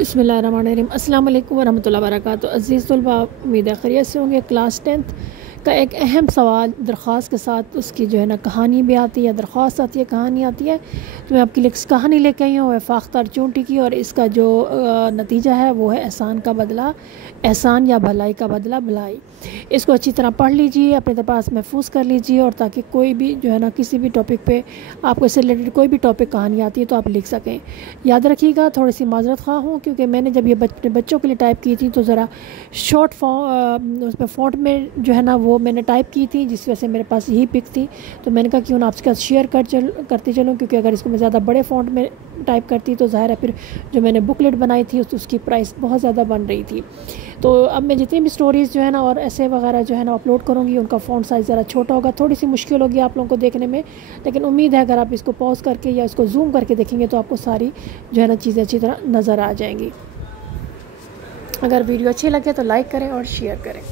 बिस्मिल्लाहिर्रहमानिर्रहीम अस्सलाम वालेकुम वरहमतुल्लाहि वबरकातुहू। अज़ीज़ तलबा, उम्मीद है खैरियत से होंगे। क्लास 10th का एक अहम सवाल दरख्वास्त के साथ उसकी जो है ना कहानी भी आती है, दरख्वास्त आती है, कहानी आती है। तो मैं आपके लिए कहानी लेके आई हूँ वफाख्तर चूंटी की, और इसका जो नतीजा है वो है एहसान का बदला एहसान या भलाई का बदला भलाई। इसको अच्छी तरह पढ़ लीजिए, अपने पास महफूज कर लीजिए, और ताकि कोई भी जो है ना किसी भी टॉपिक पे आपको इससे रिलेटेड कोई भी टॉपिक कहानी आती है तो आप लिख सकें। याद रखिएगा, थोड़ी सी माजरत खा हूँ क्योंकि मैंने जब ये बच्चों के लिए टाइप की थी तो ज़रा शॉर्ट फॉर्म उसमें फ़ॉन्ट में जो है ना वो मैंने टाइप की थी, जिस वजह से मेरे पास यही पिक थी। तो मैंने कहा क्यों ना आपके साथ शेयर करती चलूँ, क्योंकि अगर इसको मैं ज़्यादा बड़े फ़ॉन्ट में टाइप करती तो ज़ाहिर है फिर जो मैंने बुकलेट बनाई थी उसकी प्राइस बहुत ज़्यादा बन रही थी। तो अब मैं जितनी भी स्टोरीज़ जो है ना और ऐसे वगैरह जो है ना अपलोड करूँगी, उनका फ़ॉन्ट साइज़ ज़रा छोटा होगा, थोड़ी सी मुश्किल होगी आप लोगों को देखने में, लेकिन उम्मीद है अगर आप इसको पॉज करके या इसको जूम करके देखेंगे तो आपको सारी जो है ना चीज़ें अच्छी तरह नज़र आ जाएंगी। अगर वीडियो अच्छी लगे तो लाइक करें और शेयर करें।